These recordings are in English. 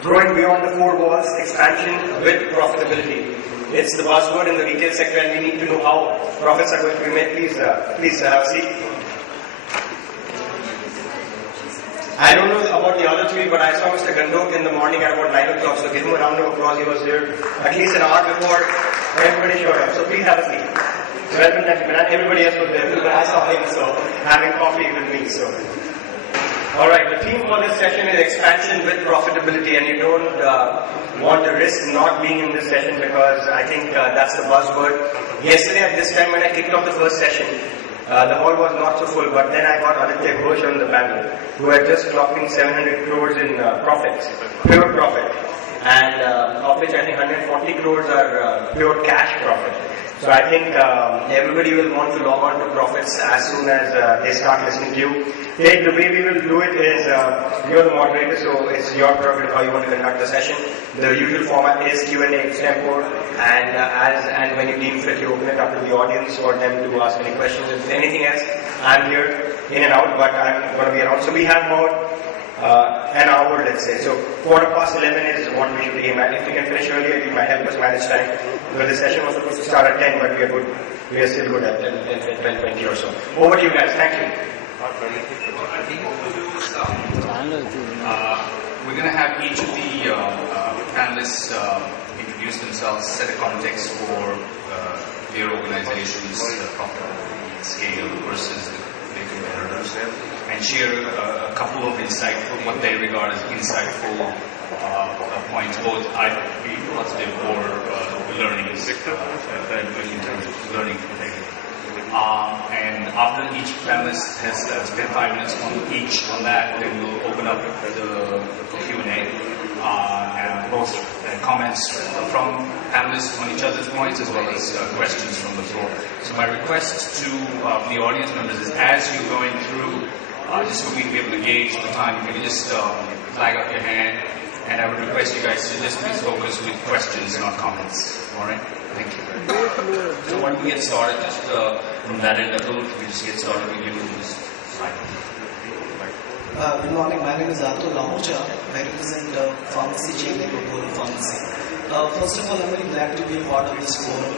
Growing beyond the four walls, expansion with profitability. It's the buzzword in the retail sector, and we need to know how profits are going to be made. Please have a seat. I don't know about the other three, but I saw Mr. Gandok in the morning at about 9 o'clock, so give him a round of applause. He was here at least an hour before everybody showed up. So please have a seat. Welcome, gentlemen. And everybody else was there, but I saw him, so having coffee with me. So, alright, the theme for this session is expansion with profitability, and you don't want to risk not being in this session because I think that's the buzzword. Yesterday at this time when I kicked off the first session, the hall was not so full, but then I got Aditya Ghosh on the panel, who had just clocked in 700 crores in profits, pure profit, and of which I think 140 crores are pure cash profit. So I think everybody will want to log on to profits as soon as they start listening to you. Okay, the way we will do it is, you're the moderator, so it's your prerogative how you want to conduct the session. The usual format is Q&A extempore, and as and when you deem fit, you open it up to the audience for them to ask any questions. If there's anything else, I'm here in and out, but I'm going to be around. So we have about an hour, let's say. So 11:15 is what we should aim at. If we can finish earlier, it might help us manage time. Because the session was supposed to start at 10, but we are good. We are still good at 10:20 or so. Over to you guys. Thank you. I think what we'll do is we're going to have each of the panelists introduce themselves, set a context for their organization's profitability scale versus their competitors, and share a couple of insightful, what they regard as insightful points, both either be positive or learning in terms of learning perspective. And after each panelist has spent 5 minutes on each on that, then we'll open up the Q&A and both comments from panelists on each other's points as well as questions from the floor. So my request to the audience members is, as you're going through, just so we can be able to gauge the time, you can just flag up your hand, and I would request you guys to just please focus with questions, not comments. Alright? Thank you. So why don't we get started just from that end level, we just get started with you this slide. Good morning, my name is Atul Ahuja. I represent pharmacy chain in Apollo Pharmacy. First of all, I'm very glad to be a part of this forum,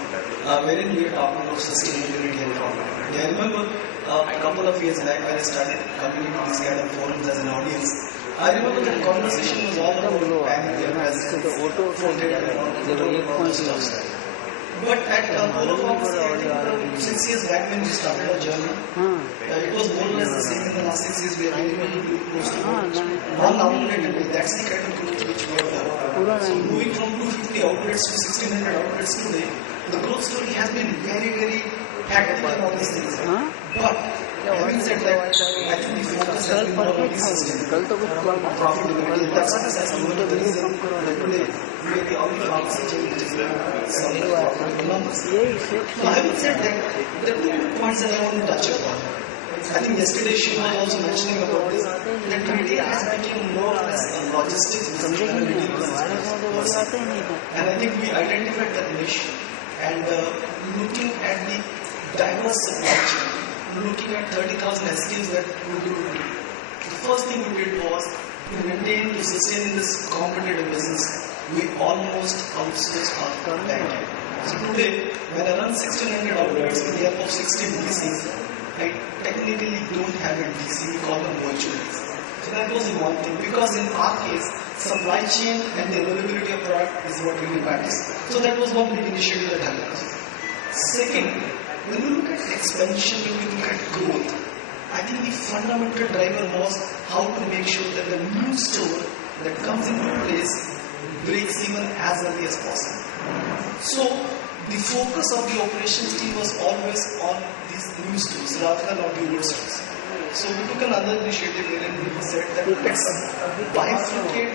wherein we are talking about sustainability and profitability. I remember a couple of years back when I started coming to these kind of forums as an audience, I remember the conversation was all about pan-India presence, fronted around stuff. But at Apollo Pharmacy, I think 6 years back when we started our journey, it was more or less the same. In the last 6 years, we have been able to do close to one outlet a day. That's the kind of growth which we have done. So moving from 250 outlets to 1600 outlets today, the growth story has been very, very hectic and all these things. But having said that, I think the focus has been more on the system, profitability. That's one of the reasons today we are the only pharmacy chain which is selling profitable numbers. So having said that, there are 2 points that I want to touch upon. I think yesterday Shiva was also mentioning about this, that retail has become more or less a logistics business than a retail business. And I think we identified that niche, and looking at the diverse supply chain, looking at 30,000 SKUs that we do. The first thing we did was to maintain, to sustain this competitive business, we almost outsourced our banking. So today, when I run 1600 outlets with the help of 16 DCs, I technically don't have a DC, we call them virtuals. So that was the one thing, because in our case, supply chain and the availability of product is what really matters. So that was one big initiative that helped us. Second, when we look at expansion, when we look at growth, I think the fundamental driver was how to make sure that the new store that comes into place breaks even as early as possible. So the focus of the operations team was always on these new stores rather than on the old stores. So we took another initiative wherein we said that let's bifurcate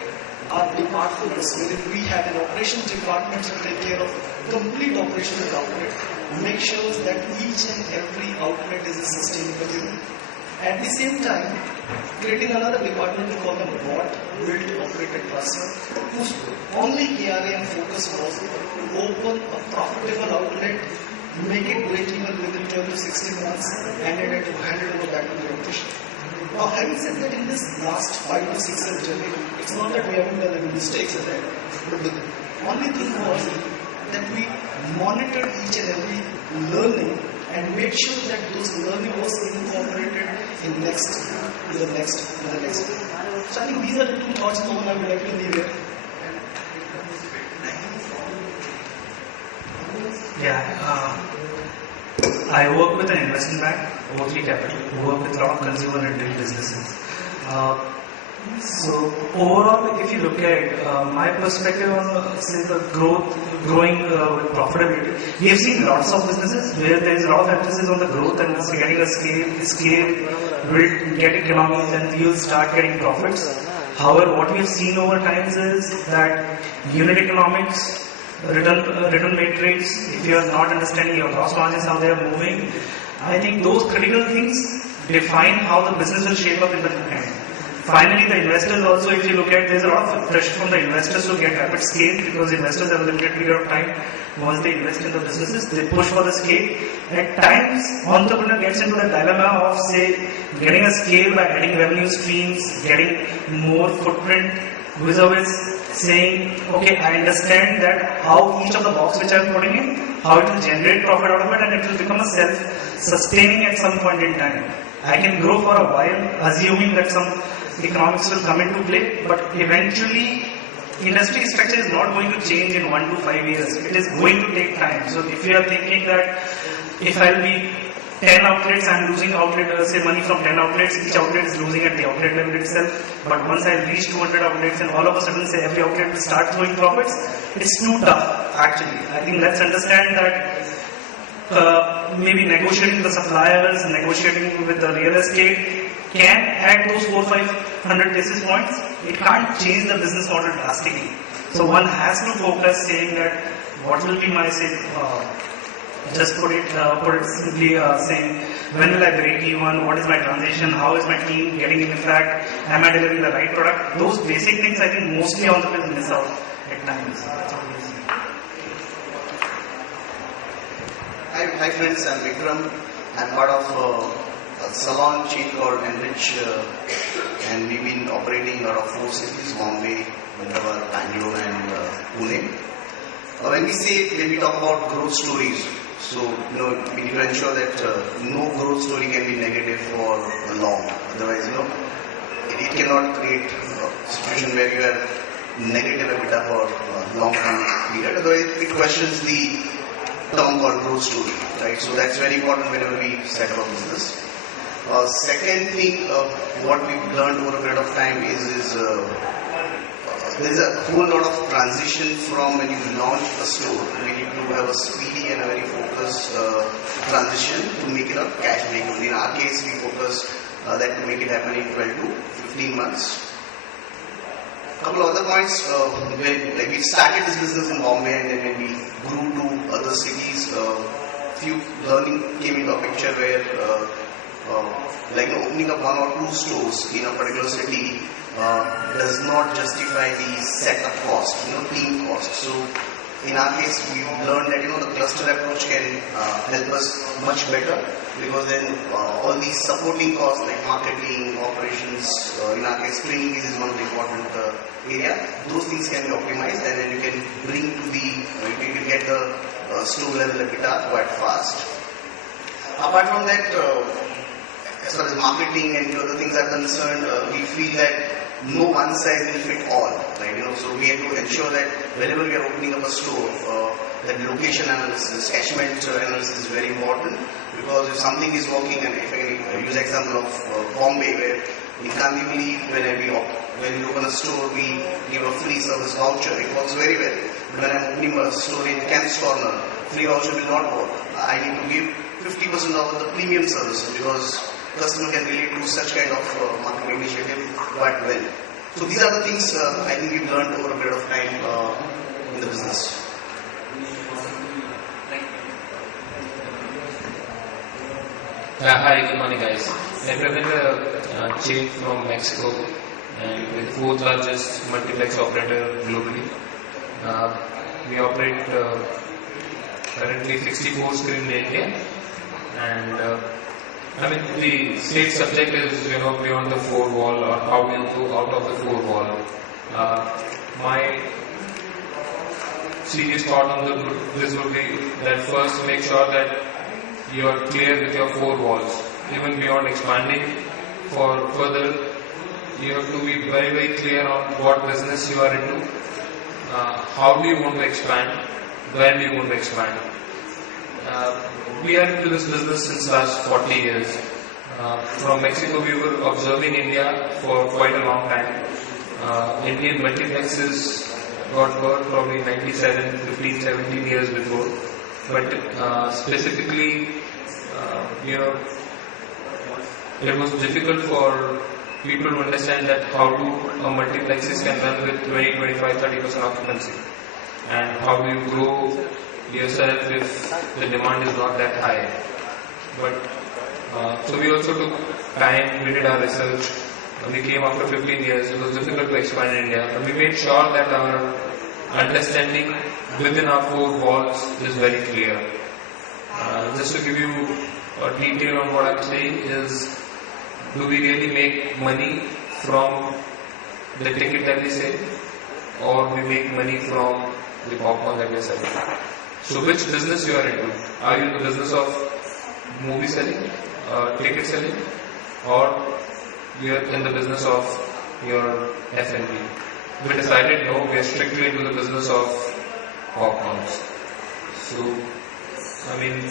our departments, wherein we had an operations department to take care of complete operation of the outlet, make sure that each and every outlet is a sustainable unit. At the same time, creating another department to call them bought, built, operated, trusted, whose only KRA and focus was to open a profitable outlet, make it break even within 12 to 16 months, and then to hand it over back to the operation. Now, having said that, in this last 5 to 6 year journey, it's not that we haven't done any mistakes, right? But the only thing was that we monitored each and every learning and made sure that those learning was incorporated in the next. So I think these are the two thoughts I would like to leave here. Yeah, I work with an investment bank, O3 Capital, who work with a lot of consumer and retail businesses. So overall, if you look at my perspective on say the growing with profitability, we have seen lots of businesses where there is a lot of emphasis on the growth and getting a scale, build, get economies, and you'll start getting profits. However, what we have seen over time is that unit economics, return matrix, if you are not understanding your gross margins, how they are moving, I think those critical things define how the business will shape up in the end. Finally, the investors also, if you look at, there's a lot of pressure from the investors to get rapid scale because investors have a limited period of time. Once they invest in the businesses, they push for the scale. At times, entrepreneur gets into the dilemma of, say, getting a scale by adding revenue streams, getting more footprint, vis-a-vis saying, okay, I understand that how each of the box which I'm putting in, how it will generate profit out of it, and it will become a self-sustaining at some point in time. I can grow for a while, assuming that some economics will come into play, but eventually industry structure is not going to change in 1 to 5 years. It is going to take time. So if you are thinking that if I'll be 10 outlets, I'm losing say money from 10 outlets, each outlet is losing at the outlet level itself. But once I reach 200 outlets and all of a sudden say every outlet will start throwing profits, it's too tough actually. I think let's understand that maybe negotiating with the suppliers, negotiating with the real estate can add those 400-500 basis points. It can't change the business model drastically. So one has to focus saying that what will be my just put it simply saying when will I break even, what is my transition, how is my team getting in fact, am I delivering the right product? Those basic things I think mostly entrepreneurs miss out at times. That's all it is. Hi friends, I'm Vikram. I'm part of a salon chain called Enrich, and we've been operating out of 4 cities: Bombay, Hyderabad, Bangalore, and Pune. When we talk about growth stories, so we need to ensure that no growth story can be negative for long. Otherwise, it cannot create a situation where you have negative EBITDA for long-term period. Otherwise, it questions the term called growth story, right? So that's very important whenever we set up a business. Second thing, what we've learned over a period of time is there's a whole lot of transition from when you launch a store. We need to have a speedy and a very focused transition to make it a cash break-even. In our case, we focus that to make it happen in 12 to 15 months. A couple of other points, when we started this business in Bombay and then when we grew to other cities, few learning came into a picture where opening up 1 or 2 stores in a particular city does not justify the setup cost, team cost. So in our case, we learned that the cluster approach can help us much better, because then all these supporting costs like marketing, operations, in our case training is one of the important area. Those things can be optimized, and then you can bring to you can get the store level EBITDA quite fast. Apart from that, as far as marketing and other things are concerned, we feel that no one size will fit all, right? So we have to ensure that whenever we are opening up a store, that location analysis, catchment analysis is very important, because if something is working, and if I use example of Bombay, where in Kandivali, when we open a store, we give a free service voucher. It works very well. But when I'm opening a store in Kemp's Corner, free voucher will not work. I need to give 50% of the premium service, because customer can relate to such kind of marketing initiative quite well. So these are the things I think we've learned over a period of time in the business. Hi, good morning guys. I represent a chain from Mexico and with 4th largest multiplex operator globally. We operate currently 64 stores in India, and I mean, the state subject is, beyond the four wall, or how do you go out of the four wall. My serious thought on this would be that first make sure that you are clear with your four walls. Even beyond expanding for further, you have to be very, very clear on what business you are into, how do you want to expand, where do you want to expand. We are into this business since last 40 years. From Mexico, we were observing India for quite a long time. Indian multiplexes got birth probably 97, 15, 17 years before. But specifically, it was difficult for people to understand that how do a multiplexes can run with 20, 25, 30% occupancy. And how do you grow yourself if the demand is not that high. But so we also took time, we did our research. We came after 15 years. It was difficult to expand in India. And we made sure that our understanding within our four walls is very clear. Just to give you a detail on what I'm saying is, do we really make money from the ticket that we sell, or we make money from the popcorn that we are selling? So which business you are into? Are you in the business of movie selling, ticket selling, or you are in the business of your F&B? We decided no, we are strictly into the business of popcorns. So, I mean,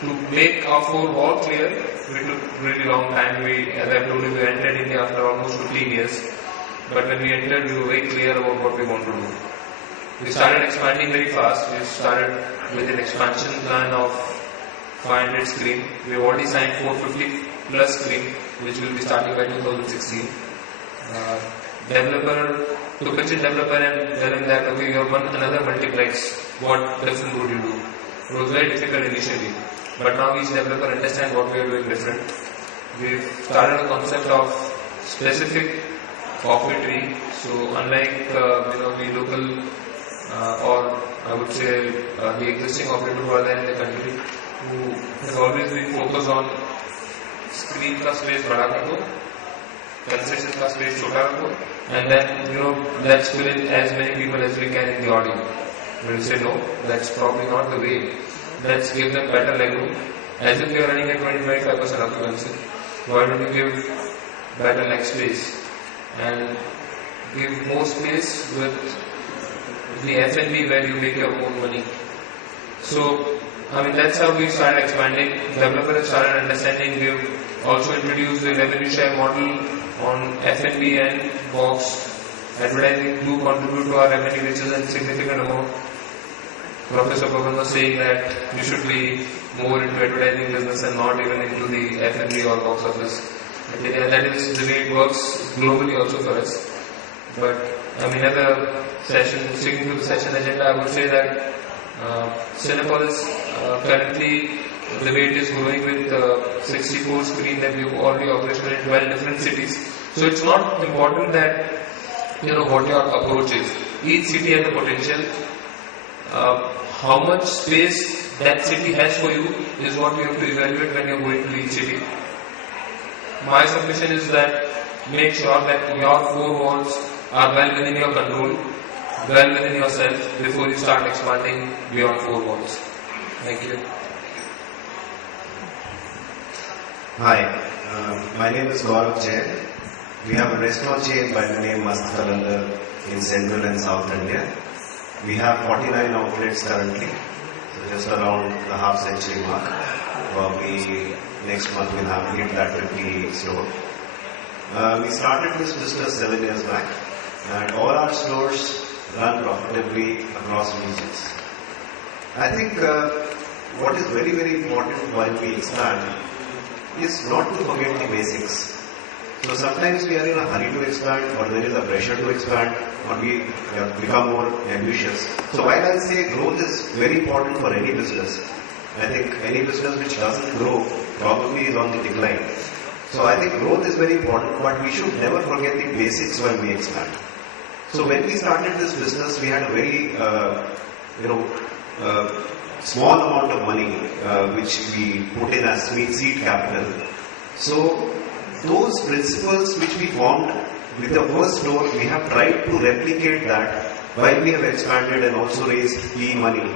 to make our four wall clear, we took really long time. As I told you, we entered India after almost 15 years. But when we entered, we were very clear about what we want to do. We started expanding very fast. We started with an expansion plan of 500 screen. We have already signed 450 plus screen, which will be starting by 2016. To pitch a developer and tell him that, okay, you have another multiplex, what different would you do? It was very difficult initially. But now each developer understands what we are doing different. We've started a concept of specific proprietary. So unlike the local or I would say the existing operator who are there in the country, who has always been focused on screen ka space bada kar do, concession ka space chota kar do, and then let's fill in as many people as we can in the audience. We'll say no, that's probably not the way. Let's give them better legroom. As if you're running at 20-25% occupancy, why don't you give better leg space and give more space with the F&B where you make your own money? So, I mean, that's how we started expanding. Developers started understanding. We've also introduced the revenue share model on F&B and box. Advertising do contribute to our revenue, which is a significant amount. Professor Pavan was saying that you should be more into advertising business and not even into the F&B or box office. That is the way it works globally also for us. But I mean, as a session, sticking to the session agenda, I would say that Cinepolis currently the way it is growing with 64 screen that we've already operational in 12 different cities. So it's not important that what your approach is. Each city has a potential. How much space that city has for you is what you have to evaluate when you're going to each city. My submission is that make sure that your four walls are well within your control, well within yourself before you start expanding beyond four walls. Thank you. Hi, my name is Gaurav Jain. We have a restaurant chain by the name Mast Kalandar in Central and South India. We have 49 outlets currently, so just around the half-century mark. Probably next month we'll have hit that 50 store. We started this business 7 years back, and all our stores run profitably across regions. I think what is very, very important while we expand is not to forget the basics. So sometimes we are in a hurry to expand, or there is a pressure to expand, or we become more ambitious. So while I say growth is very important for any business, I think any business which doesn't grow probably is on the decline. So I think growth is very important, but we should never forget the basics when we expand. So when we started this business, we had a very, small amount of money which we put in as seed capital. So those principles which we formed with the first store, we have tried to replicate that while we have expanded and also raised PE money.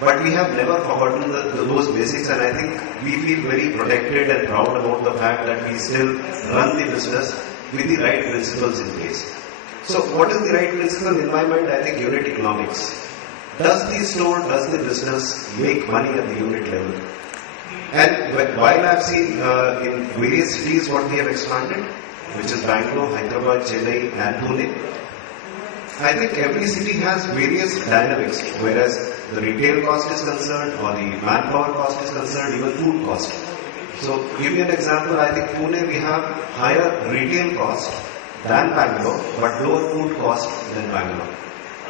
But we have never forgotten those basics, and I think we feel very protected and proud about the fact that we still run the business with the right principles in place. So what is the right principle? In my mind, I think unit economics. Does the store, does the business make money at the unit level? And while I've seen in various cities what we have expanded, which is Bangalore, Hyderabad, Chennai and Pune, I think every city has various dynamics, whereas the retail cost is concerned or the manpower cost is concerned, even food cost. So give you an example, I think Pune we have higher retail cost than Bangalore, but lower food cost than Bangalore.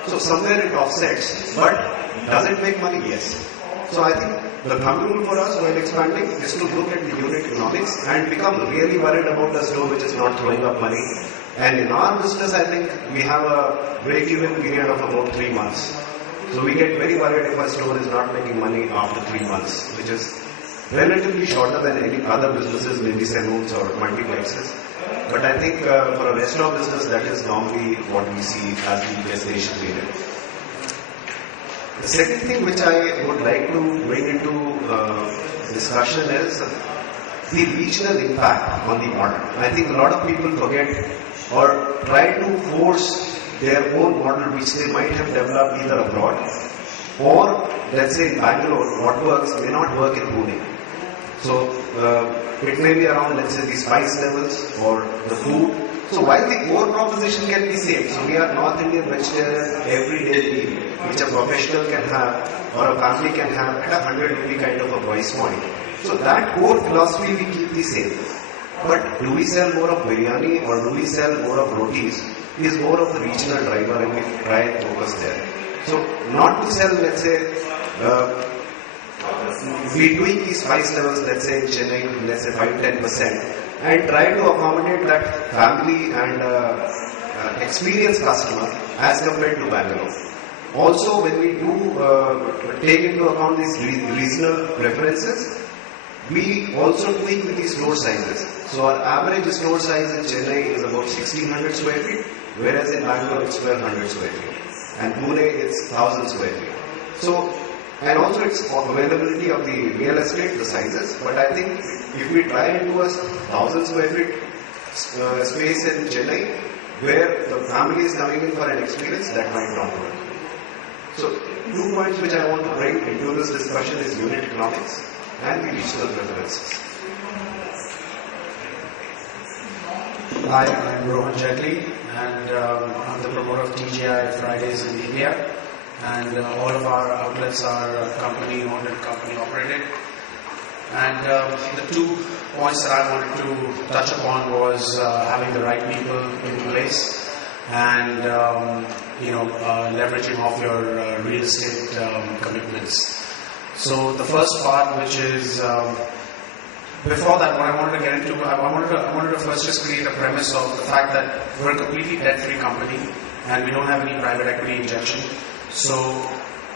So somewhere it offsets, but does it make money? Yes. So I think the thumb rule for us while expanding is to look at the unit economics and become really worried about a store which is not throwing up money. And in our business, I think we have a break-even period of about 3 months. So we get very worried if a store is not making money after 3 months, which is relatively shorter than any other businesses, maybe saloons or multiplexes. But I think for a restaurant business, that is normally what we see as the gestation period. The second thing which I would like to bring into discussion is the regional impact on the model. I think a lot of people forget or try to force their own model which they might have developed either abroad or, let's say in Bangalore, what works may not work in Pune. So it may be around, let's say, the spice levels or the food. So while the core proposition can be same, so we are North Indian vegetarian everyday meal, which a professional can have or a family can have at a 100 rupee kind of a price point. So that core philosophy we keep the same. But do we sell more of biryani or do we sell more of rotis is more of the regional driver, and we try and focus there. So not to sell, let's say, we doing these spice levels, let's say in Chennai, let's say 5-10%, and try to accommodate that family and experienced customer as compared to Bangalore. Also, when we do take into account these regional preferences, we also tweak with the store sizes. So our average store size in Chennai is about 1600 square feet, whereas in Bangalore it's 1200 square feet. And Pune it's 1000 square feet. So, and also it's availability of the real estate, the sizes, but I think if we try and do a 1000 square feet space in Chennai, where the family is coming in for an experience, that might not work. So, 2 points which I want to bring into this discussion is unit economics and the regional preferences. Hi, I'm Rohan Jetli, and I'm the promoter of TGI Fridays in India. And all of our outlets are company owned and company operated. And the 2 points that I wanted to touch upon was having the right people in place and leveraging off your real estate commitments. So the first part, which is before that, what I wanted to get into, I wanted to first just create a premise of the fact that we're a completely debt-free company and we don't have any private equity injection. So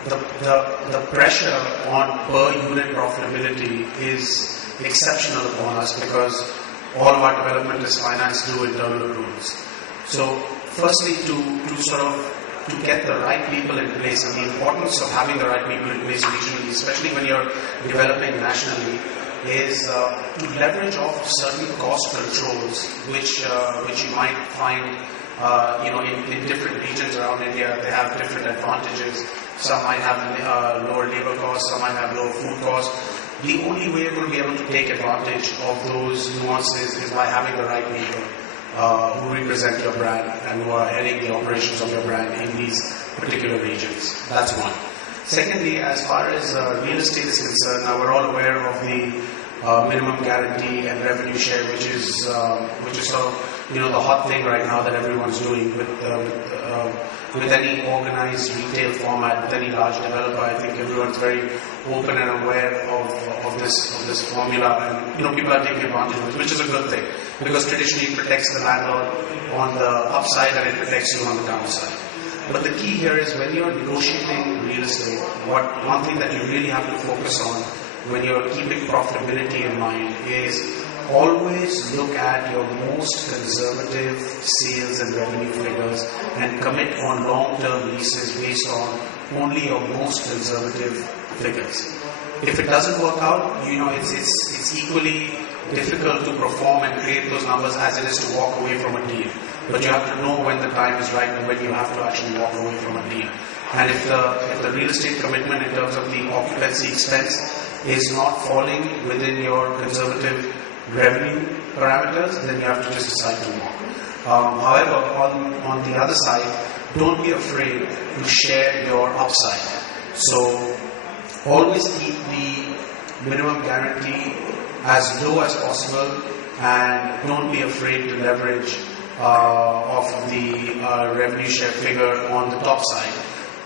the pressure on per unit profitability is exceptional upon us because all of our development is financed through internal accruals. So firstly, to get the right people in place, and the importance of having the right people in place regionally, especially when you're developing nationally, is to leverage off certain cost controls which you might find in different regions around India. They have different advantages. Some might have lower labor costs, some might have lower food costs. The only way you're going to be able to take advantage of those nuances is by having the right people who represent your brand and who are heading the operations of your brand in these particular regions. That's one. Secondly, as far as real estate is concerned, now we're all aware of the minimum guarantee and revenue share, which is sort of the hot thing right now that everyone's doing with any organized retail format, with any large developer. I think everyone's very open and aware of this formula, and people are taking advantage of it, which is a good thing because traditionally it protects the landlord on the upside and it protects you on the downside. But the key here is when you're negotiating real estate, one thing that you really have to focus on when you're keeping profitability in mind is always look at your most conservative sales and revenue figures and commit on long-term leases based on only your most conservative figures. If it doesn't work out, it's equally difficult to perform and create those numbers as it is to walk away from a deal. But you have to know when the time is right and when you have to actually walk away from a deal. And if the real estate commitment in terms of the occupancy expense is not falling within your conservative revenue parameters, then you have to just decide to walk. However, on the other side, don't be afraid to share your upside. So always keep the minimum guarantee as low as possible, and don't be afraid to leverage of the revenue share figure on the top side.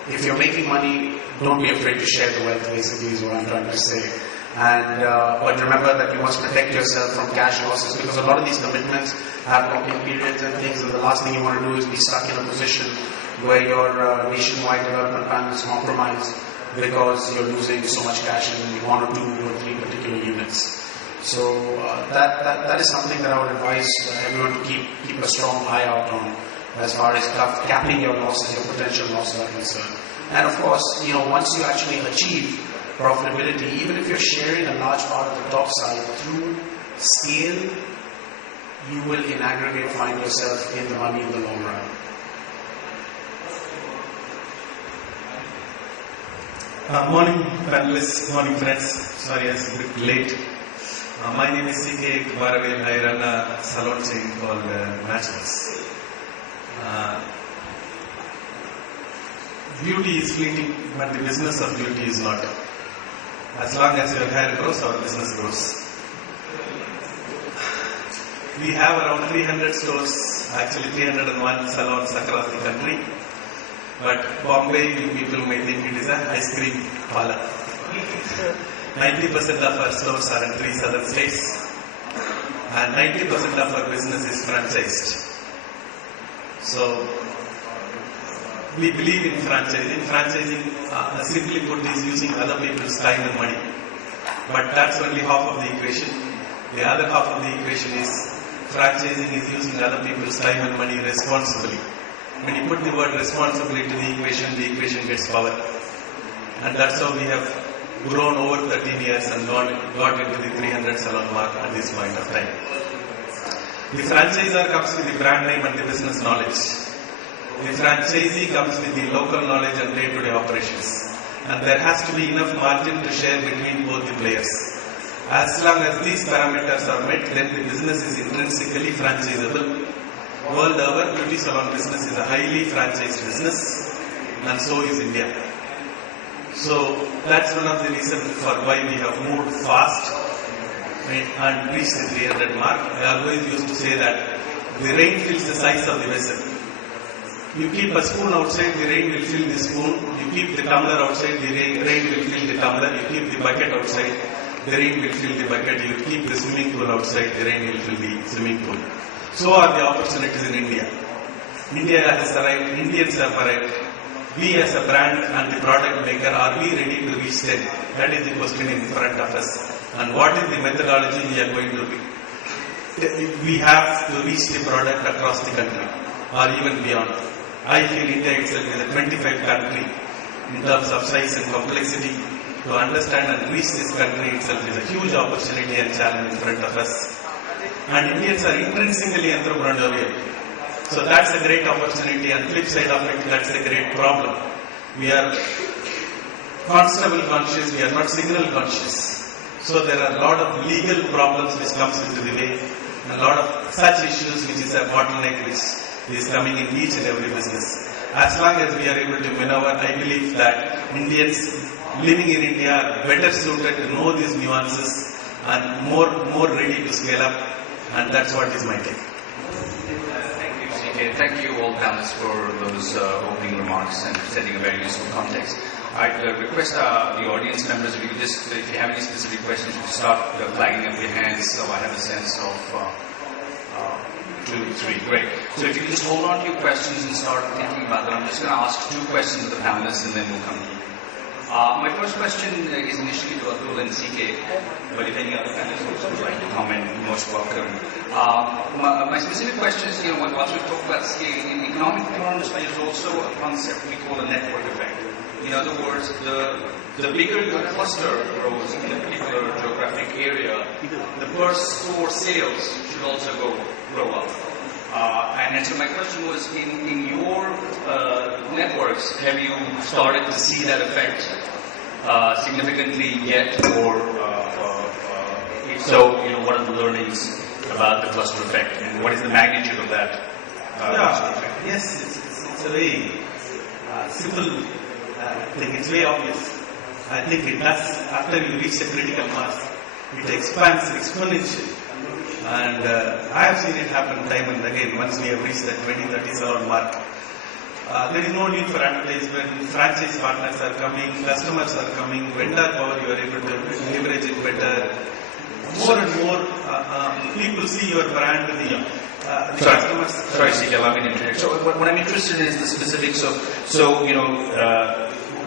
If you're making money, don't be afraid to share the wealth, basically is what I'm trying to say. And but remember that you must protect yourself from cash losses, because a lot of these commitments have locking periods and things, and the last thing you want to do is be stuck in a position where your nationwide development plan is compromised because you're losing so much cash in 1 or 2 or 3 particular units. So that is something that I would advise everyone to keep a strong eye out on, as far as capping your losses, your potential losses are concerned. And of course, once you actually achieve profitability, even if you're sharing a large part of the top side through scale, you will in aggregate find yourself in the money in the long run. Morning panelists, morning friends. Sorry I was a bit late. My name is C.K. Kumaravel. I run a salon chain called Naturals. Beauty is fleeting, but the business of beauty is not. As long as your hair grows, our business grows. We have around 300 stores, actually 301 salons across the country. But Bombay, you people may think it is an ice cream parlor. 90% of our stores are in 3 southern states, and 90% of our business is franchised. So, we believe in franchising. Franchising, simply put, is using other people's time and money. But that's only half of the equation. The other half of the equation is franchising is using other people's time and money responsibly. When you put the word responsibility to the equation gets power. And that's how we have grown over 13 years and got into the 300 salon mark at this point of time. The franchisor comes with the brand name and the business knowledge. The franchisee comes with the local knowledge and day-to-day operations. And there has to be enough margin to share between both the players. As long as these parameters are met, then the business is intrinsically franchisable. World over, beauty salon business is a highly franchised business, and so is India. So that's one of the reasons for why we have moved fast and reached the 300 mark. I always used to say that the rain fills the size of the vessel. You keep a spoon outside, the rain will fill the spoon. You keep the tumbler outside, the rain will fill the tumbler. You keep the bucket outside, the rain will fill the bucket. You keep the swimming pool outside, the rain will fill the swimming pool. So are the opportunities in India. India has arrived, Indians have arrived. We as a brand and the product maker, are we ready to reach them? That is the question in front of us. And what is the methodology we are going to be? We have to reach the product across the country or even beyond. I feel India itself is a 25th country in terms of size and complexity. To understand and reach this country itself is a huge opportunity and challenge in front of us. And Indians are intrinsically entrepreneurial. So that's a great opportunity, and flip side of it, that's a great problem. We are constable conscious, we are not signal conscious. So there are a lot of legal problems which comes into the way, and a lot of such issues which is a bottleneck which is coming in each and every business. As long as we are able to maneuver, I believe that Indians living in India are better suited to know these nuances and more ready to scale up. And that's what is my take. Thank you, CK. Thank you all panelists for those opening remarks and setting a very useful context. I'd request the audience members, if you have any specific questions, to start flagging up your hands so I have a sense of 2, 3. Great. So if you can just hold on to your questions and start thinking about them. I'm just going to ask 2 questions of the panelists and then we'll come to you. My first question is initially to Atul and CK, but if any other panelists also would like to comment, most welcome. My specific question is, once we talk about scale, in economic terms, there's also a concept we call a network effect. In other words, the bigger your cluster grows in a particular geographic area, the per store sales should also grow up. And so my question was, in your networks, have you started to see that effect significantly yet, or if so, what are the learnings about the cluster effect, and what is the magnitude of that cluster effect? Yes, it's a very simple thing. It's very obvious. I think it does, after you reach a critical mass, it expands exponentially. And I have seen it happen time and again. Once we have reached that 20-30 mark, there is no need for advertisement. Franchise partners are coming, customers are coming, vendor power, you are able to leverage it better. More and more people see your brand in the customers. Sorry, CJ, allow me to interject. So what I'm interested in is the specifics of,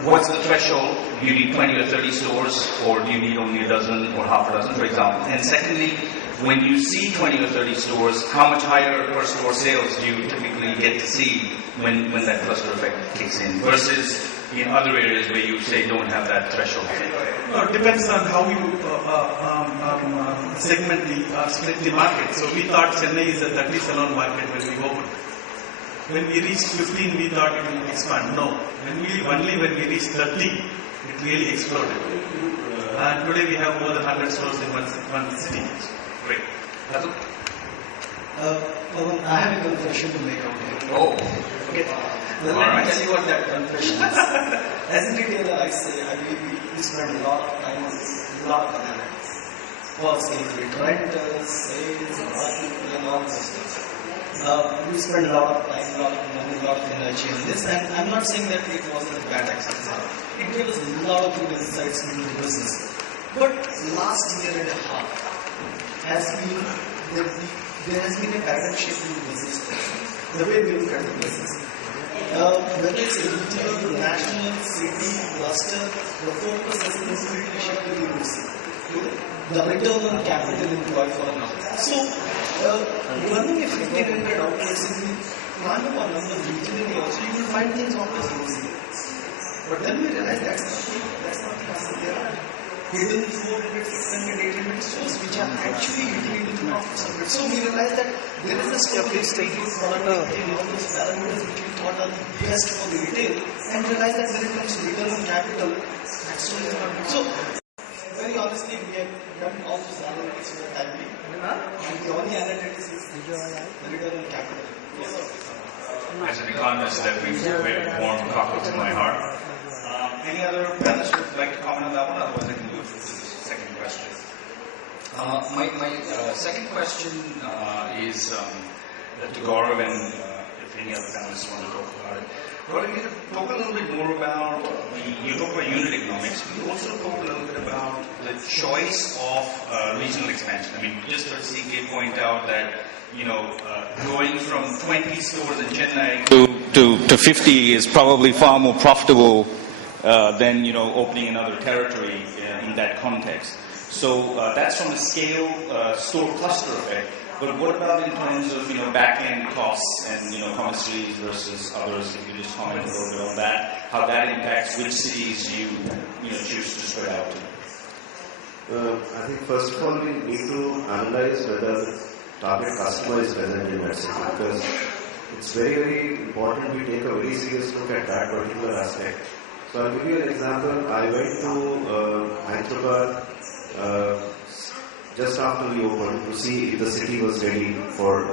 what's the threshold? Do you need 20 or 30 stores, or do you need only a dozen or half a dozen, for example? And secondly, when you see 20 or 30 stores, how much higher per store sales do you typically get to see when that cluster effect kicks in, versus in other areas where you say don't have that threshold? No, it depends on how you segment split the market. So we thought Chennai is a 30 salon market when we opened. When we reached 15, we thought it will expand. No. Only when we reached 30, it really exploded. And today we have more than 100 stores in one city. Great. Atul? I have a confession to make out here. Oh. Okay. Well, let me tell you what that confession is. As a retailer, I say, we spend a lot of time on analytics. For sales rate, rentals, sales, marketing, and all this stuff. We spend a lot of time, a lot of money, a lot of energy on this, and I'm not saying that it wasn't a bad exercise. It gave us a lot of good insights into the business. But last year and a half has been, there has been a paradigm shift in the business. The way we look at the business. Whether it's a retail, national, city, cluster, the focus has completely shifted to the return on capital employed for now. So, running a 1,500 outlets in the random or number of retailing also, you will find things always losing. But then we realize that's not the answer. There are hidden 400, 600, 800 stores which are actually utility into profits of it. So we realize that there is a scope to stay in productivity and all those parameters which we thought are the best for the retail, and realize that when it comes to return on capital, actually is not good. So, very honestly, we have done all those analytics for the time being. And the only analytics is the return on capital. As an economist, that brings a very warm cockles in my heart. Any other panelists would like to comment on that one? Otherwise, I can move to the second question. My second question is to Gaurav, and if any other panelists want to talk about it. Gaurav, can you talk a little bit more about you talk about unit economics, but you also talk a little bit about the choice of regional expansion. I mean, just heard CK point out that going from 20 stores in Chennai to 50 is probably far more profitable than opening another territory in that context. So that's from the scale store cluster effect. But what about in terms of back-end costs and commissaries versus others? If you just comment a little bit on that, how that impacts which cities you choose to spread out to. I think first of all we need to analyze whether the target customer is present in that city, because it's very, very important we take a very serious look at that particular aspect. So I'll give you an example. I went to Hyderabad just after we opened to see if the city was ready for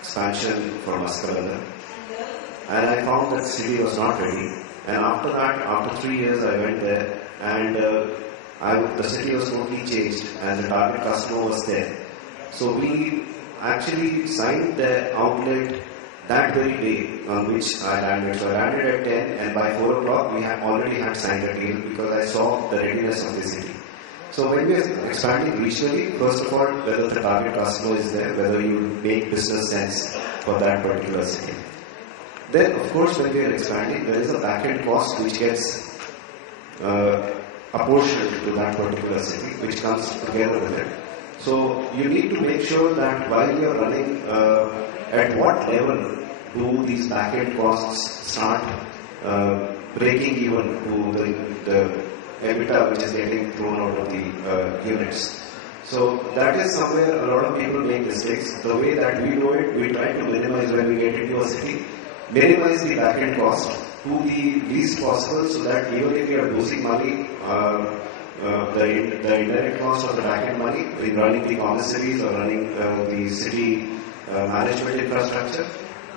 expansion for Maskalada, and I found that the city was not ready. And after that, after 3 years, I went there, and the city was totally changed, and the target customer was there. So we actually signed the outlet that very day on which I landed. So I landed at 10, and by 4 o'clock we already had signed a deal because I saw the readiness of the city. So when we are expanding regionally, first of all, whether the target customer is there, whether you make business sense for that particular city. Then, of course, when we are expanding, there is a back-end cost which gets apportioned to that particular city, which comes together with it. So you need to make sure that while you're running, at what level do these back-end costs start breaking even to the EBITDA which is getting thrown out of the units. So that is somewhere a lot of people make mistakes. The way that we do it, we try to minimize when we get into a city, minimize the back-end cost to the least possible so that even if you are losing money, the indirect cost of the back-end money in running the commissaries or running the city management infrastructure,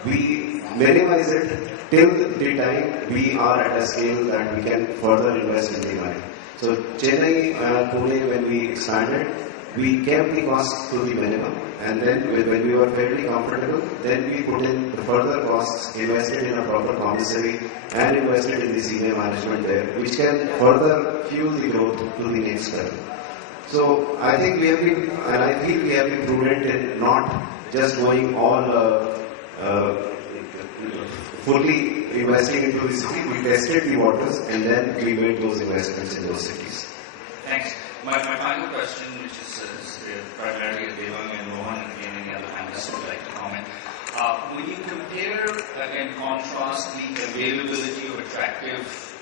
we minimize it till the time we are at a scale that we can further invest in the money. So Chennai, Pune, when we expanded, we kept the cost to the minimum, and then when we were fairly comfortable, then we put in the further costs, invested in a proper commissary, and invested in the senior management there, which can further fuel the growth to the next level. So I think we have been, and I feel we have been prudent in not just going all fully investing into the city. We tested the waters, and then we made those investments in those cities. Thanks. My final question, which is primarily Devang and Rohan and any other panelists would like to comment. When you compare and contrast the availability of attractive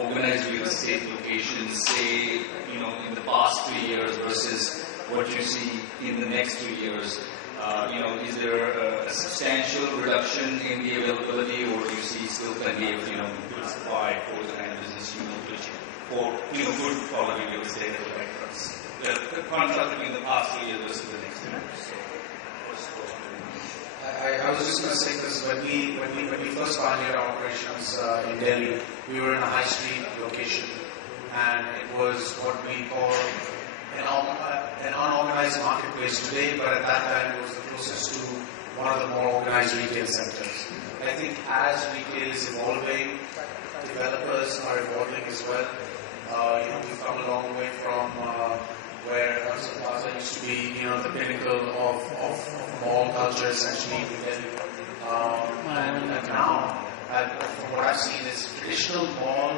organized real estate locations, say, in the past 3 years versus what you see in the next 3 years, is there a substantial reduction in the availability, or do you see still plenty of, good supply for the kind of business you want to achieve? For good quality real estate at the right price. The contrast between the past 3 years versus the next 3 years. I was just going to say this, when we first pioneered our operations in Delhi, we were in a high street location, and it was what we call an unorganized marketplace today, but at that time it was the closest to one of the more organized retail centers. And I think as retail is evolving, developers are evolving as well. We've come a long way from where Hudson Plaza used to be, the pinnacle of mall culture essentially in Delhi. And now, from what I've seen, is traditional mall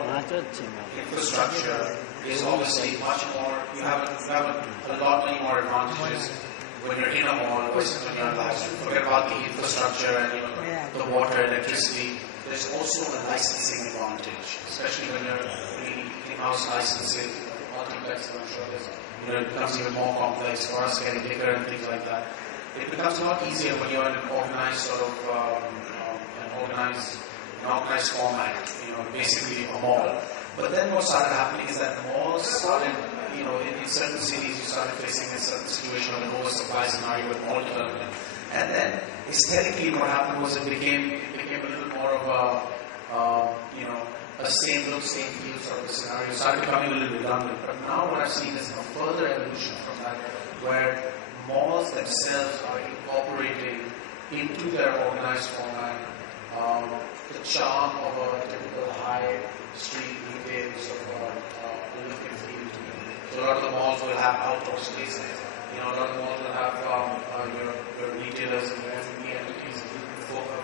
infrastructure is obviously much more. You have a lot many more advantages when you're in a mall versus when you're in the high street. Forget about the infrastructure and the water, electricity. There's also a licensing advantage, especially when you're doing in-house licensing, multiplex. I'm sure it becomes even more complex for us getting bigger and things like that. It becomes a lot easier when you're in an organized an organized format, basically a mall. But then what started happening is that malls started, in certain cities you started facing a certain situation of an oversupply scenario with mall development. And then aesthetically what happened was it became a little more of a same look, same feel sort of a scenario. It started becoming a little redundant. But now what I've seen is a further evolution from that, where malls themselves are incorporating into their organized format the charm of a typical high street retail sort of look and feel to it. So a lot of the malls will have outdoor spaces. A lot of the malls will have your retailers and your F&B entities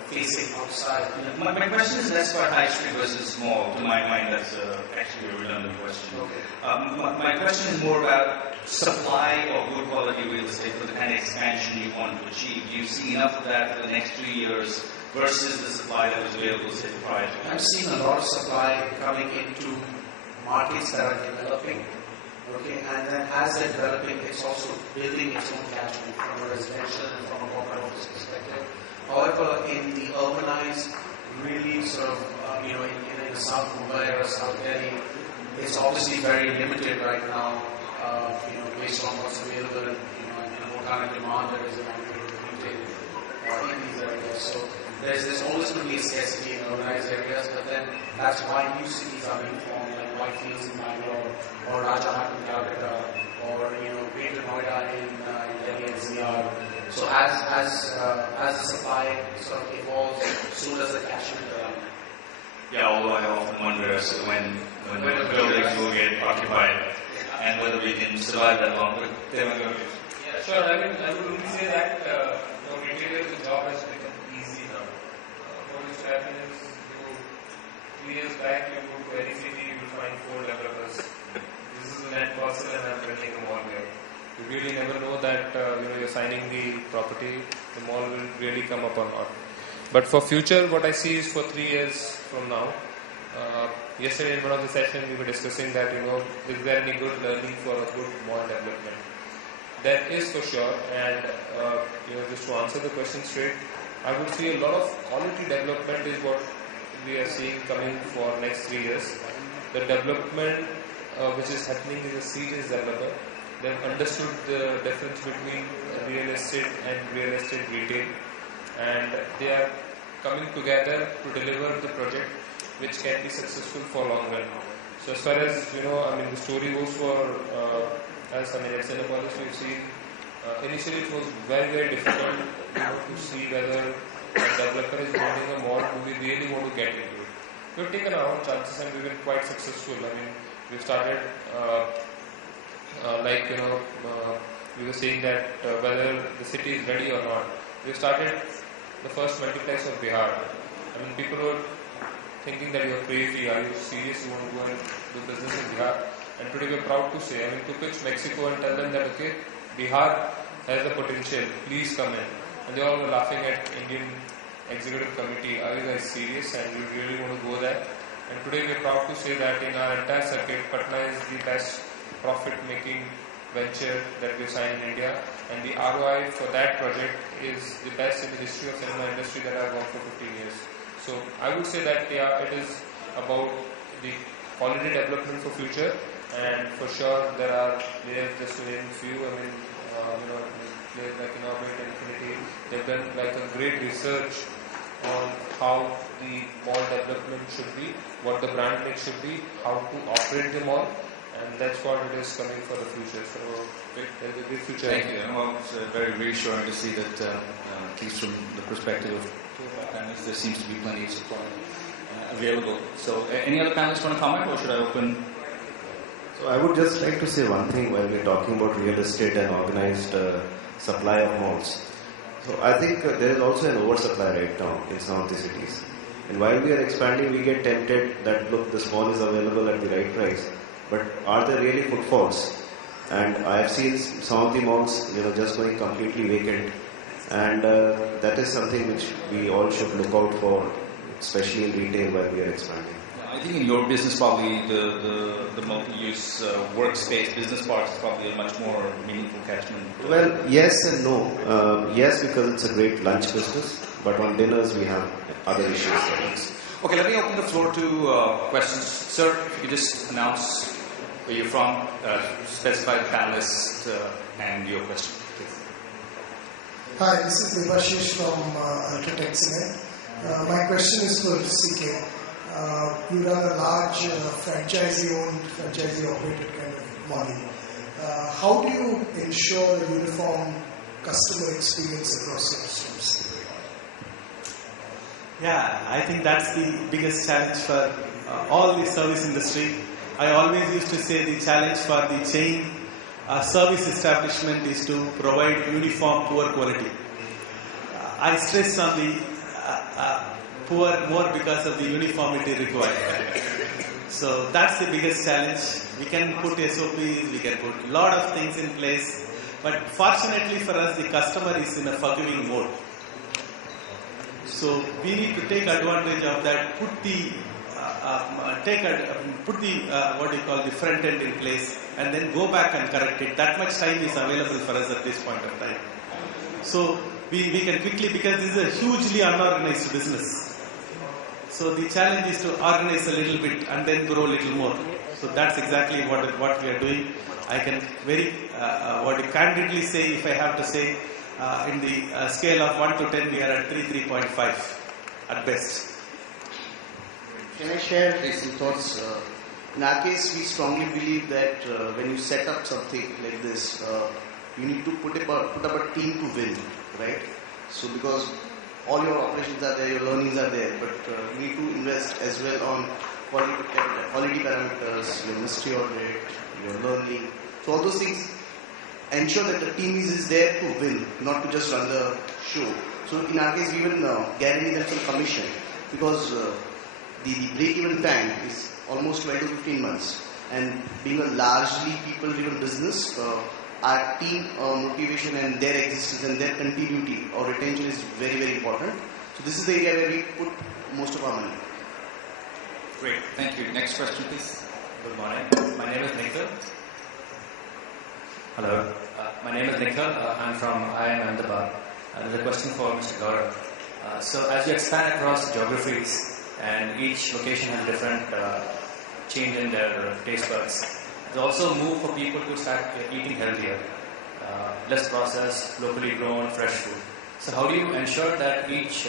facing outside. My question is less about high street versus mall. To my mind, that's actually a redundant question. Okay. My question is more about supply of good quality real estate for the kind of expansion you want to achieve. Do you see enough of that for the next 3 years versus the supply that was available, say, prior to that? I'm seeing a lot of supply coming into markets that are developing. Okay, and then as they're developing, it's also building its own catchment from a residential and from a corporate office perspective. However, in the urbanized, really sort of, in South Mumbai or South Delhi, it's obviously very limited right now, based on what's available and, what kind of demand there is in retail in these areas. So there's always going to be a scarcity in urbanized areas, but then that's why new cities are being formed, like Whitefields in Bangalore, or Rajahat in Calcutta, or Greater Noida in Delhi and NCR. So as the supply sort of evolves, so does the catchment around. Yeah, although I often wonder as to when the buildings will get occupied and whether we can survive that long. But Yeah, sure. I would only say that retailers' job has become easy now. What used to happen is 3 years back, you go to any city, you will find 4 developers. This is a net parcel and I'm building a mall here. You really never know that you're signing the property, the mall will really come up or not. But for future, what I see is for 3 years from now. Yesterday in one of the sessions, we were discussing that is there any good learning for a good mall development? There is for sure, and just to answer the question straight, I would see a lot of quality development is what we are seeing coming for next 3 years. The development which is happening is a serious developer. They have understood the difference between real estate and real estate retail, and they are coming together to deliver the project which can be successful for long run. So as far as the story goes for us, at Cinepolis, we've seen initially it was very, very difficult to see whether a developer is building a mall, do we really want to get into it. We've taken our own chances and we've been quite successful. We've started we were saying that whether the city is ready or not. We started the first multiplex of Bihar. People were thinking that you're crazy, are you serious, you want to go and do business in Bihar? And today we're proud to say, to pitch Mexico and tell them that, okay, Bihar has the potential, please come in. And they all were laughing at Indian Executive Committee, are you guys serious and you really want to go there? And today we're proud to say that in our entire circuit, Patna is the best profit-making venture that we've signed in India, and the ROI for that project is the best in the history of cinema industry that I've worked for 15 years. So I would say that it is about the quality development for future, and for sure there are players, just to name a few, players like Orbit and Infinity, they've done like a great research on how the mall development should be, what the brand mix should be, how to operate the mall, and that's what it is coming for the future. So there's a great future. Thank you. Well, it's very reassuring to see that, at least from the perspective of panelists, there seems to be plenty of supply available. So any other panelists want to comment, or should I open? So I would just like to say one thing while we're talking about real estate and organized supply of malls. So I think there is also an oversupply right now in some of the cities. And while we are expanding, we get tempted that, look, this mall is available at the right price. But are there really footfalls? And I have seen some of the malls, just going completely vacant. And that is something which we all should look out for, especially in retail while we are expanding. I think in your business, probably the multi-use workspace business part is probably a much more meaningful catchment. Well, yes and no. Yes, because it's a great lunch business, but on dinners we have other issues. Okay, let me open the floor to questions. Sir, if you could just announce where you're from, specify the panelist and your question, please. Hi, this is Devashish from Ultratech Cement. My question is for CK. You run a large franchisee-owned, franchisee-operated kind of model. How do you ensure a uniform customer experience across your stores? Yeah, I think that's the biggest challenge for all the service industry. I always used to say the challenge for the chain service establishment is to provide uniform, poor quality. I stress on the poor more because of the uniformity required. So that's the biggest challenge. We can put SOPs, we can put a lot of things in place, but fortunately for us, the customer is in a forgiving mode. So we need to take advantage of that, put the the front end in place, and then go back and correct it. That much time is available for us at this point of time. So we can quickly, because this is a hugely unorganized business. So the challenge is to organize a little bit and then grow a little more. So that's exactly what we are doing. I can very candidly say, if I have to say, in the scale of 1 to 10, we are at 3.5 at best. Can I share some thoughts? In our case, we strongly believe that when you set up something like this, you need to put up a team to win, right? So because all your operations are there, your learnings are there, but you need to invest as well on quality parameters, your mystery audit, your learning. So all those things ensure that the team is there to win, not to just run the show. So in our case, we even guarantee them some commission, because the break-even time is almost 12 to 15 months. And being a largely people-driven business, our team motivation and their existence and their continuity or retention is very, very important. So this is the area where we put most of our money. Great, thank you. Next question, please. Good morning. My name is Nikhil. Hello. My name is Nikhil. I'm from IIM Ahmedabad. There's a question for Mr. Gaurav. So as you expand across geographies and each location has different change in their taste buds, there's also a move for people to start eating healthier, less processed, locally grown, fresh food. So how do you ensure that each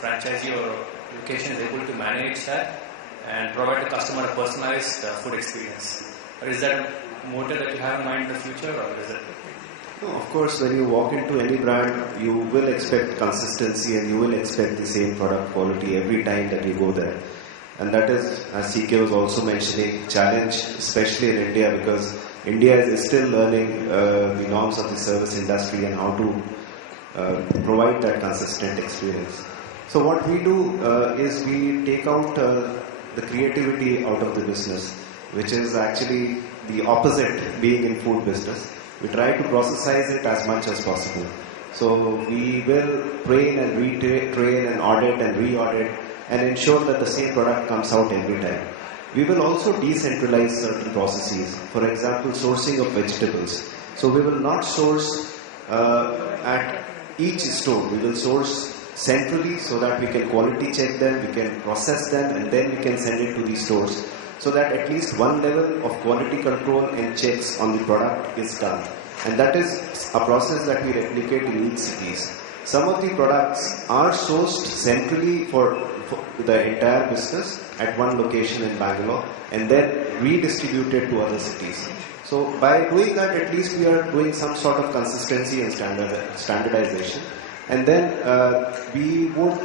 franchisee or location is able to manage that and provide the customer a personalized food experience? Or is that a motive that you have in mind in the future, or is it? No, of course, when you walk into any brand, you will expect consistency and you will expect the same product quality every time that you go there. And that is, as CK was also mentioning, challenge, especially in India, because India is still learning the norms of the service industry and how to provide that consistent experience. So what we do is we take out the creativity out of the business, which is actually the opposite being in food business. We try to processize it as much as possible. So we will train and retrain and audit and re-audit and ensure that the same product comes out every time. We will also decentralize certain processes. For example, sourcing of vegetables. So we will not source at each store. We will source centrally so that we can quality check them, we can process them, and then we can send it to the stores, so that at least one level of quality control and checks on the product is done. And that is a process that we replicate in each cities. Some of the products are sourced centrally for the entire business at one location in Bangalore and then redistributed to other cities. So by doing that, at least we are doing some sort of consistency and standardization. And then we would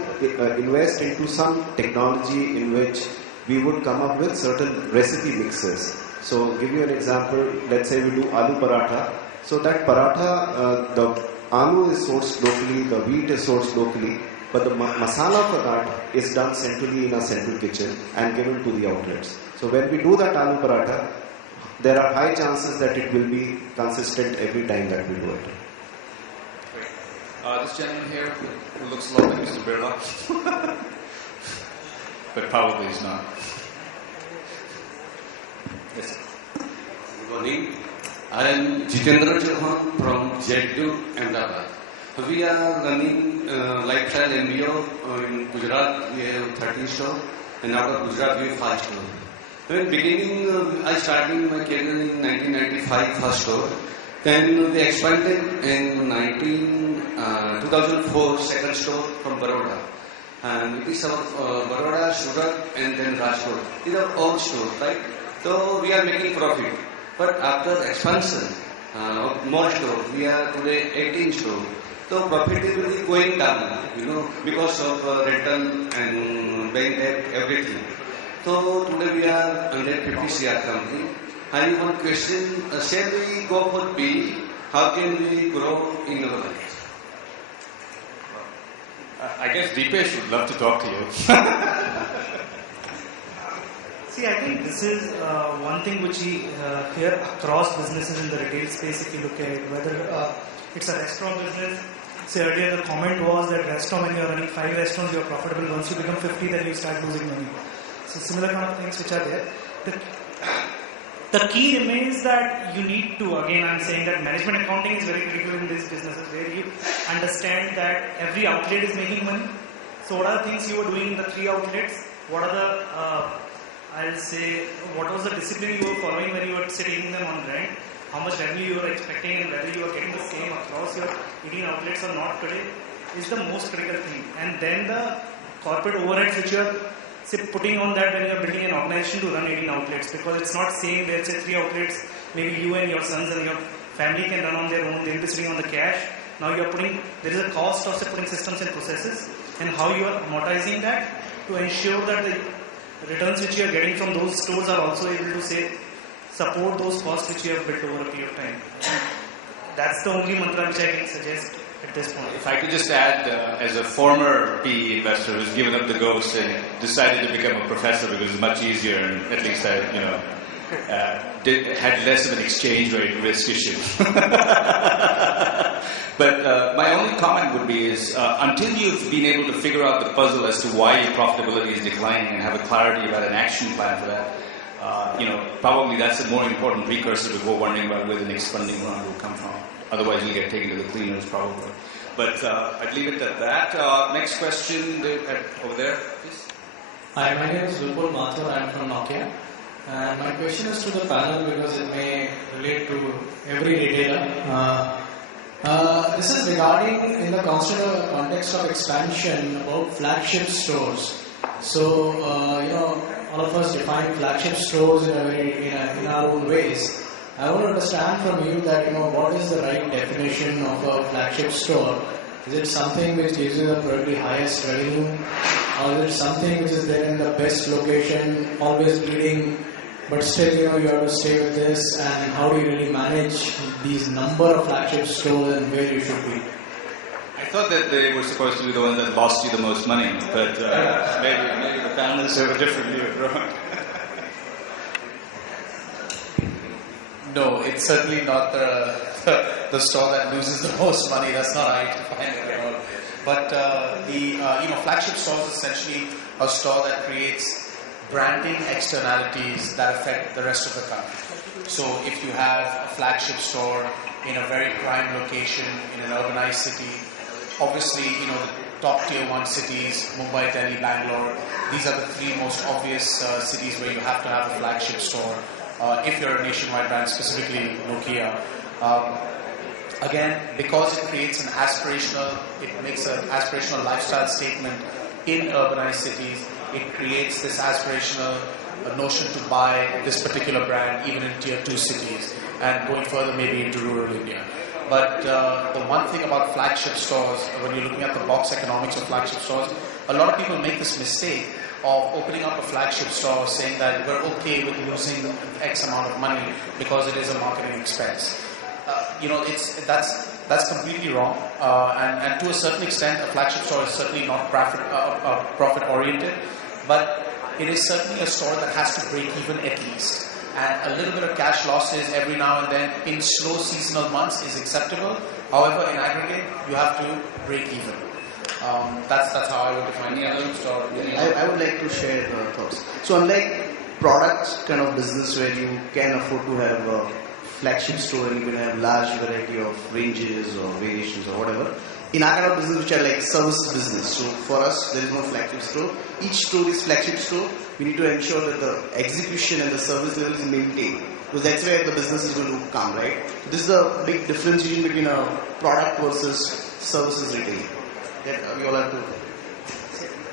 invest into some technology in which we would come up with certain recipe mixes. So give you an example, let's say we do aloo paratha. So that paratha, the aloo is sourced locally, the wheat is sourced locally, but the masala for that is done centrally in a central kitchen and given to the outlets. So when we do that aloo paratha, there are high chances that it will be consistent every time that we do it. This gentleman here who looks a lot like Mr. Birla, but probably is not. Yes. Good morning. I am Jitendra Chauhan from Z2 Ahmedabad. We are running lifestyle MBO in Gujarat. We have 13 stores, and out of Gujarat we have 5 stores. In the beginning, I started my career in 1995, first store. Then we expanded in 2004, second store from Baroda. And it is our Baroda, Surat, and then Rajkot. These are all stores, right? So we are making profit. But after expansion, more stores, we are today 18 stores. So profitability going down, because of rental and bank debt, everything. So today we are 150 CR company. I have one question. Shall we go for B? How can we grow in our life? I guess Deepesh would love to talk to you. See, I think this is one thing which we hear across businesses in the retail space. If you look at it, whether it's a restaurant business. Say earlier the comment was that restaurant, when you are running 5 restaurants, you are profitable. Once you become 50, then you start losing money. So similar kind of things which are there. The key remains that you need to, again I'm saying that management accounting is very critical in these businesses, where you understand that every outlet is making money. So what are the things you were doing in the 3 outlets? What are the, I'll say, what was the discipline you were following when you were taking them on rent? How much revenue you were expecting and whether you are getting the same across your 18 outlets or not today is the most critical thing. And then the corporate overheads which you are putting on that when you are building an organization to run 18 outlets, because it's not saying there's 3 outlets, maybe you and your sons and your family can run on their own, they'll be sitting on the cash. Now you are putting, there is a cost of putting systems and processes and how you are amortizing that to ensure that the returns which you are getting from those stores are also able to support those costs which you have built over a period of time. And that's the only mantra which I can suggest at this point. If I could just add, as a former PE investor who's given up the ghost and decided to become a professor because it's much easier, and at least I, had less of an exchange rate risk issue. But my only comment would be is, until you've been able to figure out the puzzle as to why your profitability is declining and have a clarity about an action plan for that, probably that's a more important precursor before wondering about where the next funding round will come from. Otherwise, you'll get taken to the cleaners probably. But I'd leave it at that. Next question over there, please. Hi, my name is Vipul Mathur. I'm from Nokia. And my question is to the panel because it may relate to every retailer. This is regarding in the context of expansion about flagship stores. So, all of us define flagship stores in our own ways. I want to understand from you that, what is the right definition of a flagship store? Is it something which gives you the probably highest revenue? Or is it something which is there in the best location, always bleeding, but still, you have to stay with this? And how do you really manage these number of flagship stores and where you should be? I thought that they were supposed to be the ones that lost you the most money, but maybe the panelists have a different view. No, it's certainly not the store that loses the most money. That's not how you define it at all. But the flagship store is essentially a store that creates branding externalities that affect the rest of the country. So if you have a flagship store in a very prime location in an urbanized city, obviously, the top tier 1 cities, Mumbai, Delhi, Bangalore, these are the 3 most obvious cities where you have to have a flagship store. If you're a nationwide brand, specifically Nokia. Again, because it creates it makes an aspirational lifestyle statement in urbanized cities. It creates this aspirational notion to buy this particular brand even in tier 2 cities and going further maybe into rural India. But the one thing about flagship stores, when you're looking at the box economics of flagship stores, a lot of people make this mistake of opening up a flagship store saying that we're okay with losing X amount of money because it is a marketing expense. That's completely wrong. And to a certain extent, a flagship store is certainly not profit oriented, but it is certainly a store that has to break even at least. And a little bit of cash losses every now and then in slow seasonal months is acceptable. However, in aggregate, you have to break even. That's how I would define it. I would like to share thoughts. So unlike product kind of business where you can afford to have a flagship store and you can have large variety of ranges or variations or whatever, in our kind of business which are like services business, so for us there is no flagship store. Each store is flagship store. We need to ensure that the execution and the service level is maintained, because that's where the business is going to come, right? This is the big differentiation between a product versus services retailing. That we all have to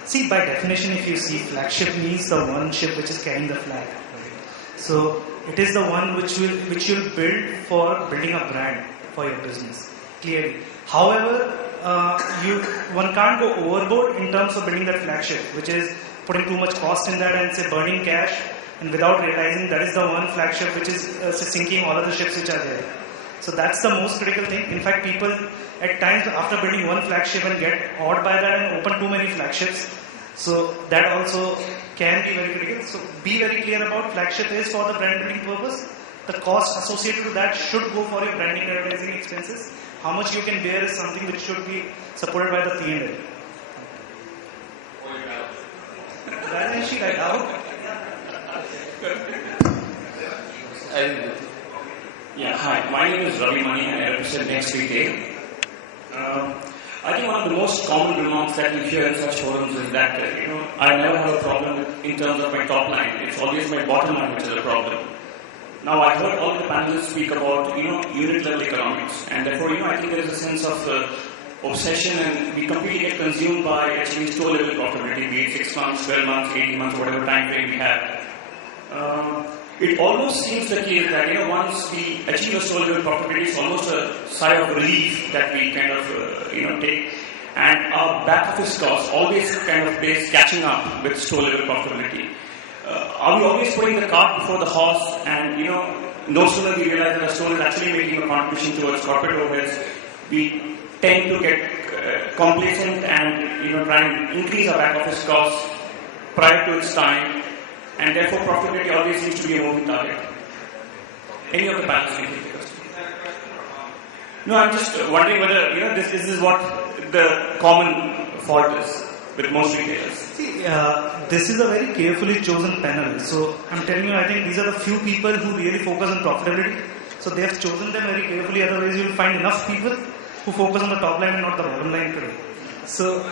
see. By definition, if you see, flagship means the one ship which is carrying the flag. Right? So it is the one which you'll build for building a brand for your business. Clearly. However, one can't go overboard in terms of building that flagship, which is putting too much cost in that and say burning cash, and without realizing that is the one flagship which is sinking all of the ships which are there. So that's the most critical thing. In fact, people at times after building one flagship and get awed by that and open too many flagships. So that also can be very critical. So be very clear about flagship is for the brand building purpose. The cost associated to that should go for your branding and advertising expenses. How much you can bear is something which should be supported by the P&L. Balance sheet, I doubt. Hi. My name is Ravi Mani and I represent Next Retail. I think one of the most common remarks that you hear in such forums is that, I never have a problem in terms of my top line. It's always my bottom line which is a problem. Now, I heard all the panelists speak about, unit level economics, and therefore, I think there is a sense of obsession, and we completely get consumed by achieving store level profitability, be it 6 months, 12 months, 18 months, whatever time frame we have. It almost seems the case that, once we achieve a store level profitability, it's almost a sigh of relief that we kind of, take, and our back office costs always kind of plays catching up with store level profitability. Are we always putting the cart before the horse, and no sooner we realize that a store is actually making a contribution towards corporate overheads, we tend to get complacent and try and increase our back office costs prior to its time, and therefore profitability always seems to be a moving target. Any of the panels can take the question. No, I'm just wondering whether this is what the common fault is with most retailers. See, this is a very carefully chosen panel. So I'm telling you, I think these are the few people who really focus on profitability. So they have chosen them very carefully. Otherwise, you will find enough people who focus on the top line and not the bottom line today. So.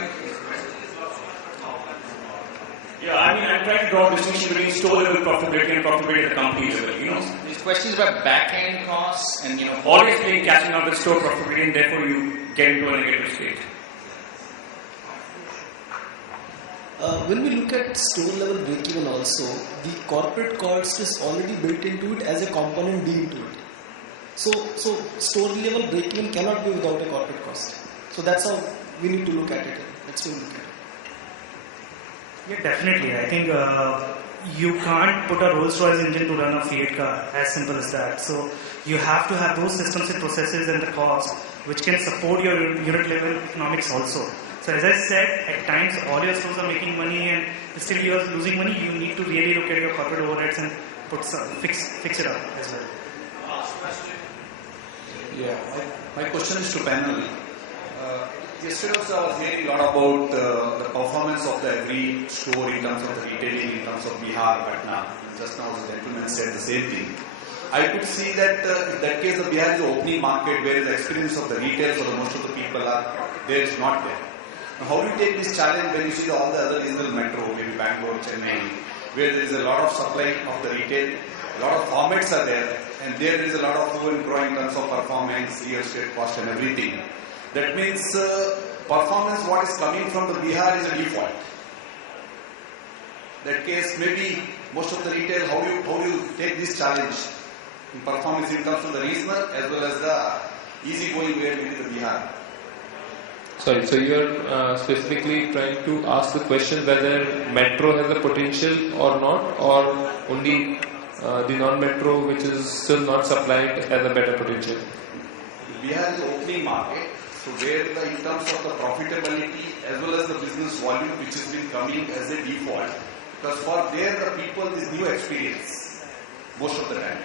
Yeah, I mean, I'm trying to draw a distinction between store level profitability and profitability at the company level. These questions about back-end costs and, always playing catching up with store profitability, and therefore you get into a negative state. When we look at store level break-even also, the corporate cost is already built into it as a component D into it. So store level break-even cannot be without a corporate cost. So that's how we need to look at it. That's how we look at it. Yeah, definitely. I think you can't put a Rolls-Royce engine to run a Fiat car, as simple as that. So you have to have those systems and processes and the cost which can support your unit level economics also. So as I said, at times all your stores are making money and still you are losing money. You need to really look at your corporate overheads and fix it up as well. Yeah, my question is to panel. Yesterday also I was hearing a lot about the performance of the every store in terms of the retailing, in terms of Bihar, Patna. Just now the gentleman said the same thing. I could see that in that case the Bihar is the opening market where the experience of the retail for the most of the people are there is not there. Now, how do you take this challenge when you see all the other regional metro, maybe Bangalore, Chennai, where there is a lot of supply of the retail, a lot of formats are there, and there is a lot of to and fro in terms of performance, real estate cost and everything. That means performance what is coming from the Bihar is a default. That case maybe most of the retail, how do you take this challenge in performance in terms of the regional as well as the easy going where maybe the Bihar. Sorry, so you are specifically trying to ask the question whether metro has the potential or not, or only the non-metro which is still not supplied has a better potential? Bihar is the opening market, so where in terms of the profitability as well as the business volume which has been coming as a default, because for there the people is new experience most of the time,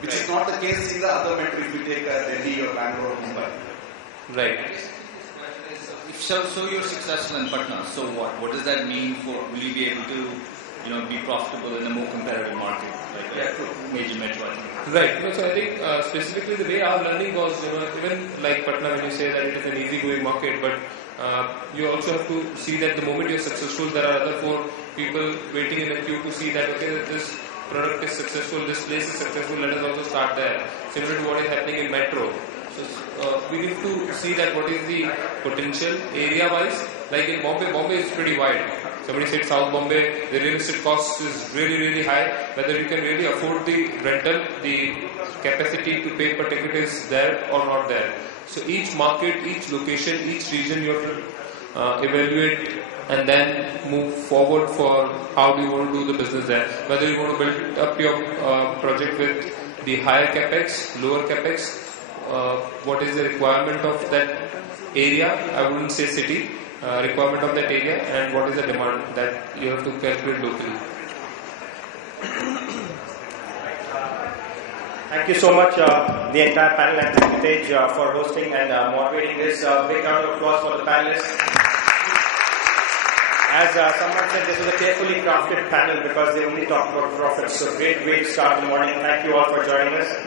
which is not the case in the other metro if you take Delhi or Bangalore or Mumbai. Right. So you're successful in Patna. So what? What does that mean for? Will you be able to, be profitable in a more competitive market, like a major metro? I think. Right. So I think specifically the way our learning was, even like Patna, when you say that it is an easy-going market, but you also have to see that the moment you're successful, there are other 4 people waiting in a queue to see that okay, this product is successful, this place is successful. Let us also start there. Similar to what is happening in metro. So we need to see that what is the potential area-wise. Like in Bombay is pretty wide. Somebody said South Bombay, the real estate cost is really, really high. Whether you can really afford the rental, the capacity to pay per ticket is there or not there. So each market, each location, each region you have to evaluate and then move forward for how do you want to do the business there. Whether you want to build up your project with the higher capex, lower capex, what is the requirement of that area, I wouldn't say city, requirement of that area, and what is the demand that you have to calculate locally. Thank you so much, the entire panel, and thank you, Tej, for hosting and moderating this. Big round of applause for the panelists. As someone said, this was a carefully crafted panel because they only talked about profits. So great start in the morning. Thank you all for joining us.